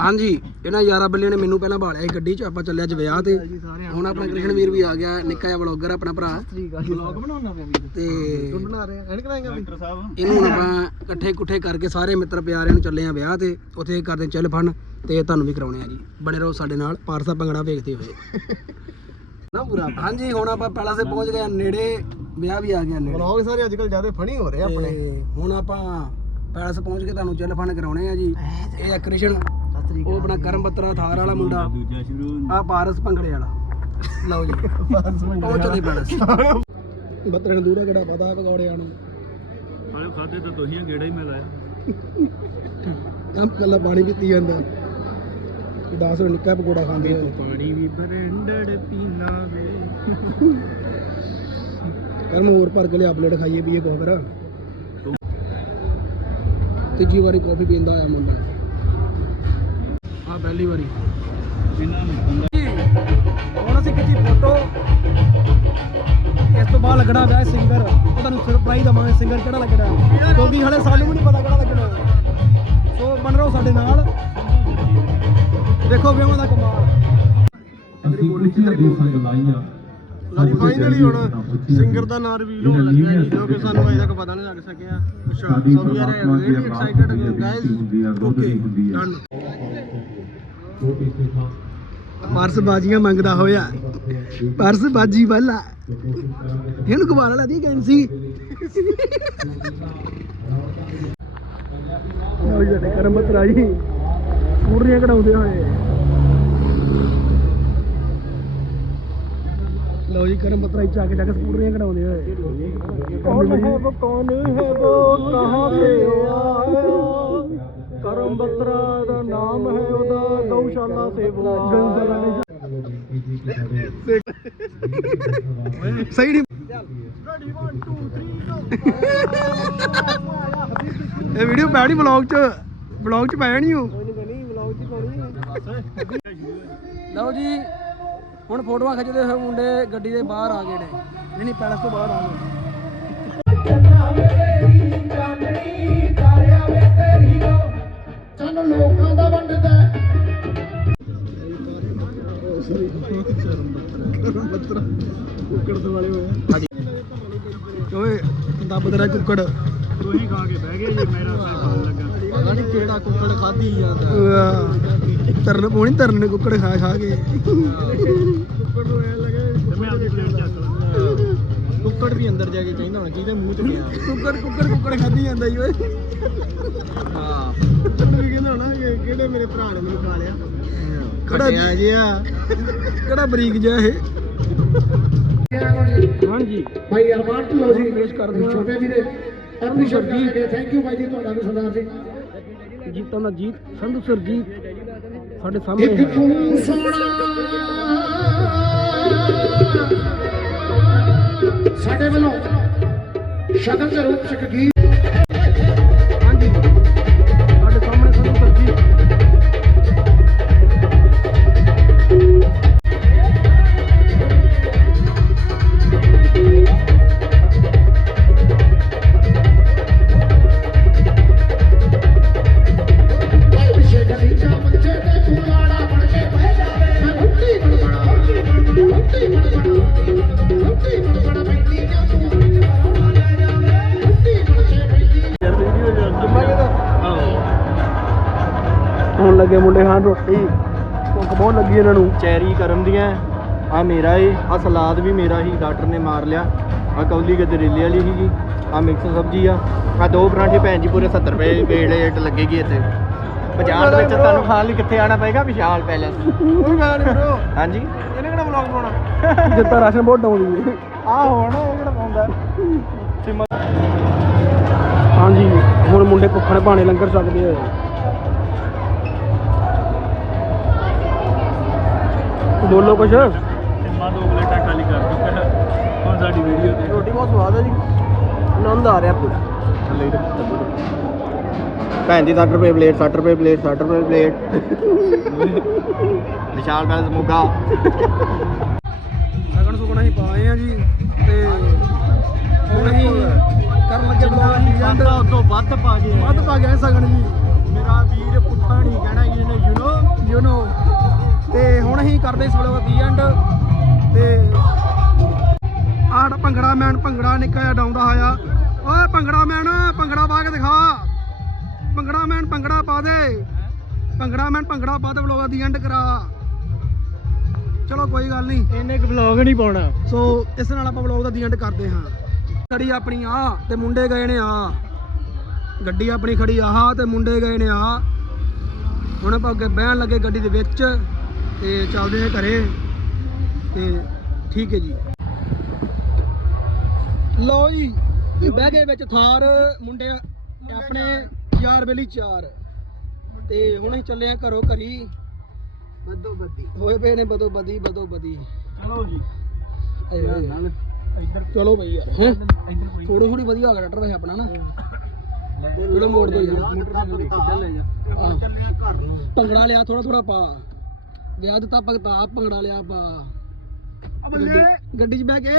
ਹਾਂਜੀ ਇਹਨਾਂ ਯਾਰਾ ਬੱਲੀਆਂ ਨੇ ਮੈਨੂੰ ਪਹਿਲਾਂ ਭਾਲਿਆ ਸੀ ਗੱਡੀ 'ਚ ਆਪਾਂ ਚੱਲਿਆ ਅੱਜ ਵਿਆਹ ਤੇ। ਹੁਣ ਆਪਣਾ ਕ੍ਰਿਸ਼ਨ ਵੀਰ ਵੀ ਆ ਗਿਆ ਨਿੱਕਾ ਜਿਹਾ ਵਲੌਗਰ ਆਪਣਾ ਭਰਾ। ਠੀਕ ਆ ਵਲੌਗ ਬਣਾਉਣਾ ਪਿਆ ਵੀਰ ਤੇ ਬਣਾ ਰਹੇ ਐਨਕ ਲਾਏਗਾ ਡਾਕਟਰ ਸਾਹਿਬ। ਇਹਨੂੰ ਹੁਣ ਆਪਾਂ ਇਕੱਠੇ ਕੁੱਠੇ ਕਰਕੇ ਸਾਰੇ ਮਿੱਤਰ ਪਿਆਰਿਆਂ ਨੂੰ ਚੱਲੇ ਆ ਵਿਆਹ ਤੇ। ਉੱਥੇ ਕਰਦੇ ਚੱਲ ਫਨ ਤੇ ਤੁਹਾਨੂੰ ਵੀ ਕਰਾਉਣੇ ਆ ਜੀ। ਬਣੇ ਰਹੋ ਸਾਡੇ ਨਾਲ ਪਾਰਸਾ ਭੰਗੜਾ ਵੇਖਦੇ ਹੋਏ। ਨਾ ਪੂਰਾ। ਹਾਂਜੀ ਹੁਣ ਆਪਾਂ ਪਹਿਲਾਂ ਸੇ ਪਹੁੰਚ ਗਏ ਨੇੜੇ ਵਿਆਹ ਵੀ ਆ ਗਿਆ ਨੇੜੇ। ਵਲੌਗ ਸਾਰੇ ਅੱਜ ਕੱਲ ਜ਼ਿਆਦਾ ਫਨੀ ਹੋ ਰਹੇ ਆ ਆਪਣੇ। ਹੁਣ ਆਪਾਂ ਪੈਲਸ ਪਹੁੰਚ ਕੇ ਤੁਹਾਨੂੰ ਚੱਲ ਫਨ ਕਰਾਉਣੇ ਆ ਜੀ। ਇਹ ਆ ਕ੍ਰਿਸ਼ਨ। ਉਹ ਆਪਣਾ ਕਰਮ ਬੱਤਰਾ ਥਾਰ ਵਾਲਾ ਮੁੰਡਾ। ਦੂਜਾ ਸ਼ੁਰੂ ਆ ਪਾਰਸ ਭੰਗੜੇ ਵਾਲਾ। ਲਓ ਜੀ। ਪਹੁੰਚ ਚਲੇ ਪੈਲਸ ਬੱਤਰੇ ਨੂੰ ਦੂਰਾ ਕਿਹੜਾ ਪਤਾ ਪਕੌੜਿਆਂ ਨੂੰ। ਹਾਲੇ ਖਾਦੇ ਤਾਂ ਤੋਹੀਆਂ ਗੇੜਾ ਹੀ ਮਿਲਾਇਆ ਕੰਮ ਕੱਲਾ ਪਾਣੀ ਪੀਤੀ ਜਾਂਦਾ। ਦਾਸ ਨੂੰ ਨਿੱਕਾ ਪਕੌੜਾ ਖਾਂਦੇ ਆ। ਪਾਣੀ ਵੀ ਬਰੰਡੜ ਪੀਣਾ ਵੇ ਕਰਮ ਹੋਰ ਭਰ ਕੇ ਲਿਆ ਪਲੇਟ ਖਾਈਏ ਪੀਏ ਕੋ ਫਿਰ। ਤੀਜੀ ਵਾਰੀ ਕਾਫੀ ਪੀਂਦਾ ਆਇਆ ਮੁੰਡਾ। ਪਹਿਲੀ ਵਾਰੀ। ਇਹਨਾਂ ਨੂੰ ਹੁਣ ਅਸੀਂ ਖਿੱਚੀ ਫੋਟੋ ਇਸ ਤੋਂ ਬਾਅਦ ਲੱਗਣਾ ਪਿਆ ਸਿੰਗਰ ਉਹ ਤੁਹਾਨੂੰ ਸਰਪ੍ਰਾਈਜ਼ ਦਵਾਂਗੇ ਸਿੰਗਰ ਕਿਹੜਾ ਲੱਗਣਾ। ਕਿਉਂਕਿ ਹਲੇ ਸਾਨੂੰ ਵੀ ਨਹੀਂ ਪਤਾ ਕਿਹੜਾ ਲੱਗਣਾ। ਸੋ ਬਣ ਰਹੋ ਸਾਡੇ ਨਾਲ। ਦੇਖੋ ਵਿਆਹਾਂ ਦਾ ਕਮਾਲ। ਅਸੀਂ ਕੁੱਤੀਆਂ ਦੇ ਸੰਗ ਲਾਈਆਂ। ਲਾਰੀ ਫਾਈਨਲੀ ਹੁਣ ਸਿੰਗਰ ਦਾ ਨਾਮ ਰਿਵੀਲ ਹੋਣ ਲੱਗਾ ਹੈ ਜੋ ਕਿ ਸਾਨੂੰ ਅਜੇ ਤੱਕ ਪਤਾ ਨਹੀਂ ਲੱਗ ਸਕਿਆ। ਅੱਛਾ so we are really excited ਹੁੰਦੀ ਆ ਡਨ ਉਹ ਪਰਸ ਬਾਜੀਆਂ ਮੰਗਦਾ ਹੋਇਆ। ਪਰਸ ਬਾਜੀ ਵਾਲਾ। ਇਹਨੂੰ ਕਮਾਲ ਵਾਲਾ ਦੀ ਕੈਂਸੀ ਲਓ ਜੀ ਸਾਡੇ ਕਰਮ ਬਤਰਾਈ ਸਕੂਟਰੀਆਂ ਕਢਾਉਂਦੇ ਹੋਏ। ਲਓ ਜੀ ਕਰਮ ਬਤਰਾਈ ਚਾ ਕੇ ਜਾ ਕੇ ਸਕੂਟਰੀਆਂ ਕਢਾਉਂਦੇ ਹੋਏ ਕੌਣ ਹੈ ਉਹ ਕੌਣ ਹੈ ਉਹ ਕਹਾਂ ਸੇ ਆਇਆ ਕਰਮ ਬਤਰਾ ਦਾ ਨਾਮ ਹੈ ਉਹਦਾ ਗਊਸ਼ਾਲਾ ਸੇ ਉਹ ਆਇਆ ਸਹੀ ਨਹੀਂ ਇਹ ਵੀਡੀਓ ਪੈਣੀ ਵਲੌਗ ਚ ਵਲੌਗ ਚ ਪਾਇਆ ਨਹੀਂ ਉਹ ਲਓ ਜੀ ਹੁਣ ਫੋਟੋਆਂ ਖਿੱਚਦੇ ਹੋਏ ਮੁੰਡੇ ਗੱਡੀ ਦੇ ਬਾਹਰ ਆ ਗਏ ਨੇ। ਨਹੀਂ ਨਹੀਂ ਪੈਲਸ ਤੋਂ ਬਾਹਰ ਆ ਗਏ। ਕੁੱਕੜ ਤੋਂ ਵਾਲੇ ਹੋਏ ਓਏ ਦੱਬ ਤੇਰਾ ਕੁੱਕੜ। ਤੁਸੀਂ ਖਾ ਕੇ ਬਹਿ ਗਏ ਜੇ ਮੇਰਾ ਖਾਣ ਲੱਗਾ। ਪਤਾ ਨਹੀਂ ਕਿਹੜਾ ਕੁੱਕੜ ਖਾਧੀ ਜਾਂਦਾ। ਉਆ, ਤਰਨ ਪੋਣੀ ਤਰਨ ਨੇ ਕੁੱਕੜ ਖਾ ਖਾ ਕੇ। ਕੁੱਕੜ ਨੂੰ ਐ ਲੱਗੇ ਤੇ ਮੈਂ ਆਪਣੀ ਪਲੇਟ ਚੱਕ ਲਾਂ ਕੁੱਕੜ ਵੀ ਅੰਦਰ ਜਾ ਕੇ ਚਾਹੀਦਾ ਹੋਣਾ ਜਿਹਦੇ ਮੂੰਹ ਚ ਗਿਆ। ਕੁੱਕੜ ਕੁੱਕੜ ਕੁੱਕੜ ਖਾਧੀ ਜਾਂਦਾ ਈ ਓਏ। ਹਾਂ। ਕੁੱਕੜ ਨੂੰ ਵੀ ਕਹਿੰਦਾ ਹੋਣਾ ਕਿ ਕਿਹੜੇ ਮੇਰੇ ਭਰਾ ਨੇ ਮੈਨੂੰ ਖਾ ਲਿਆ। ਕਿਹੜਾ ਜਿਆ। ਕਿਹੜਾ ਬਰੀਕ ਜਿਹਾ ਇਹ। ਹਾਂਜੀ। ਭਾਈ ਅਰਮਾਨ ਢਿੱਲੋਂ ਜੀ। ਪੇਸ਼ ਕਰ ਦਿੰਦਾ ਛੋਟੇ ਵੀਰੇ। ਐਪਰੀਸ਼ੀਏਟ ਕਰਕੇ ਥੈਂਕ ਯੂ ਭਾਈ ਜੀ ਤੁਹਾਡਾ ਵੀ ਸਰਦਾਰ ਜੀ। ਜੀਤਾਂ ਦਾ ਜੀਤ ਸੰਧੂ ਸਰਜੀਤ ਸਾਡੇ ਸਾਹਮਣੇ ਇੱਕ ਤੂੰ ਸੋਹਣਾ ਸਾਡੇ ਵੱਲੋਂ ਸ਼ਗਨ ਦੇ ਰੂਪ ਚ ਗੀਤ ਲੱਗੇ ਮੁੰਡੇ ਖਾਣ ਰੋਟੀ। ਭੁੱਖ ਬਹੁਤ ਲੱਗੀ ਇਹਨਾਂ ਨੂੰ। ਚੈਰੀ ਕਰਮ ਦੀਆਂ। ਆ ਮੇਰਾ ਏ ਆ ਸਲਾਦ ਵੀ ਮੇਰਾ ਹੀ ਡਾਕਟਰ ਨੇ ਮਾਰ ਲਿਆ। ਆ ਕੌਲੀ ਗਜਰੇਲੇ ਵਾਲੀ ਸੀਗੀ ਆ ਮਿਕਸ ਸਬਜ਼ੀ ਆ। ਆ ਦੋ ਪਰਾਂਠੇ ਭੈਣ ਜੀ ਪੂਰੇ 70 ਰੁਪਏ ਪਲੇਟ ਲੱਗੇਗੀ ਇੱਥੇ। ਬਾਜ਼ਾਰ ਦੇ ਵਿੱਚ ਤੁਹਾਨੂੰ ਖਾਣ ਲਈ ਕਿੱਥੇ ਆਣਾ ਪਏਗਾ? ਵਿਸ਼ਾਲ ਪੈਲੇਸ। ਕੋਈ ਗੱਲ ਨਹੀਂ ਬ్రో ਹਾਂਜੀ? ਇਹਨੇ ਕਿਹੜਾ ਵਲੌਗ ਪਾਉਣਾ ਜਿੱਦਾਂ ਰਾਸ਼ਨ ਬਹੁਤ ਡਾਉਂਦੀ ਹੈ ਆ ਹੁਣ ਇਹ ਕਿਹੜਾ ਪਾਉਂਦਾ? ਹਾਂਜੀ ਹੁਣ ਮੁੰਡੇ ਭੁੱਖਣ ਭਾਣੇ ਲੰਗਰ ਛਕਦੇ ਹੋਏ ਬੋਲੋ ਕੁਛ। ਸਿੰਮਾ ਦੋ ਪਲੇਟਾਂ ਖਾਲੀ ਕਰ ਚੁੱਕਾ ਹੁਣ ਸਾਡੀ ਵੀਡੀਓ ਤੇ। ਰੋਟੀ ਬਹੁਤ ਸਵਾਦ ਹੈ ਜੀ। ਆਨੰਦ ਆ ਰਿਹਾ ਪੂਰਾ। ਭੈਣ ਜੀ 60 ਰੁਪਏ ਪਲੇਟ 60 ਰੁਪਏ ਪਲੇਟ 60 ਰੁਪਏ ਪਲੇਟ ਵਿਸ਼ਾਲ ਪੈਲੇਸ ਮੋਗਾ। ਸਗਣ ਸੁਗਣ ਅਸੀਂ ਪਾਏ ਆ ਜੀ ਤੇ ਹੁਣ ਅਸੀਂ ਕਰਨ ਲੱਗੇ ਬਲੌਗ ਦੀ ਐਂਡ ਉਦੋਂ ਵੱਧ ਪਾ ਗਿਆ ਵੱਧ ਪਾ ਗਏ ਸਗਣ ਜੀ। ਮੇਰਾ ਵੀਰ ਕਰਦੇ ਇਸ ਵਲੋਗ ਦੀ ਐਂਡ ਤੇ ਆੜ ਭੰਗੜਾ ਮੈਨ ਭੰਗੜਾ ਨਿੱਕਾ ਡਾਉਂਦਾ ਹੋਇਆ। ਓਏ ਭੰਗੜਾ ਮੈਨ ਭੰਗੜਾ ਪਾ ਕੇ ਦਿਖਾ। ਭੰਗੜਾ ਮੈਨ ਭੰਗੜਾ ਪਾ ਦੇ। ਭੰਗੜਾ ਮੈਨ ਭੰਗੜਾ ਪਾ ਦੇ ਵਲੋਗ ਦੀ ਐਂਡ ਕਰਾ। ਚਲੋ ਕੋਈ ਗੱਲ ਨਹੀਂ। ਇਹਨੇ ਇੱਕ ਵਲੌਗ ਨਹੀਂ ਪਾਉਣਾ। ਸੋ ਇਸ ਨਾਲ ਆਪਾਂ ਵਲੌਗ ਦਾ ਦੀ ਐਂਡ ਕਰਦੇ ਹਾਂ। ਗੱਡੀ ਆਪਣੀ ਆ ਤੇ ਮੁੰਡੇ ਗਏ ਨੇ ਆ। ਗੱਡੀ ਆਪਣੀ ਖੜੀ ਆਹ ਤੇ ਮੁੰਡੇ ਗਏ ਨੇ ਆ। ਹੁਣ ਆਪਾਂ ਅੱਗੇ ਬਹਿਣ ਲੱਗੇ ਗੱਡੀ ਦੇ ਵਿੱਚ। ਤੇ ਚੱਲਦੇ ਹਾਂ ਘਰੇ ਤੇ ਠੀਕ ਹੈ ਜੀ। ਲਓ ਜੀ ਬਹਿ ਗਏ ਵਿੱਚ ਥਾਰ ਮੁੰਡੇ ਆਪਣੇ ਯਾਰ ਬੇਲੀ ਚਾਰ। ਤੇ ਹੁਣ ਅਸੀਂ ਚੱਲੇ ਆ ਘਰੋਂ ਘਰੀ। ਬਦੋ ਬਦੀ ਹੋਏ ਪਏ ਨੇ ਬਦੋ ਬਦੀ ਬਦੋ ਬਦੀ ਚਲੋ ਜੀ ਇਹ- ਇੱਧਰ। ਚਲੋ ਬਈ ਯਾਰ ਹੈਂ? ਥੋੜੀ ਥੋੜੀ ਵਧੀਆ ਹੋ ਗਿਆ ਡਾਕਟਰ ਵੈਸੇ ਆਪਣਾ ਨਾ। ਚਲੋ ਮੋੜ ਦੋ ਯਾਰ। ਮੋਟਰਸਾਈਕਲ ਲੈ ਜਾ ਚੱਲੇ ਆ ਘਰ ਨੂੰ ਭੰਗੜਾ ਲਿਆ ਥੋੜਾ ਥੋੜਾ ਪਾ। ਵਿਆਹ ਦਿੱਤਾ ਭਗਤਾ ਭੰਗੜਾ ਲਿਆ ਪਾ ਗੱਡੀ- ਗੱਡੀ 'ਚ ਬਹਿ ਕੇ।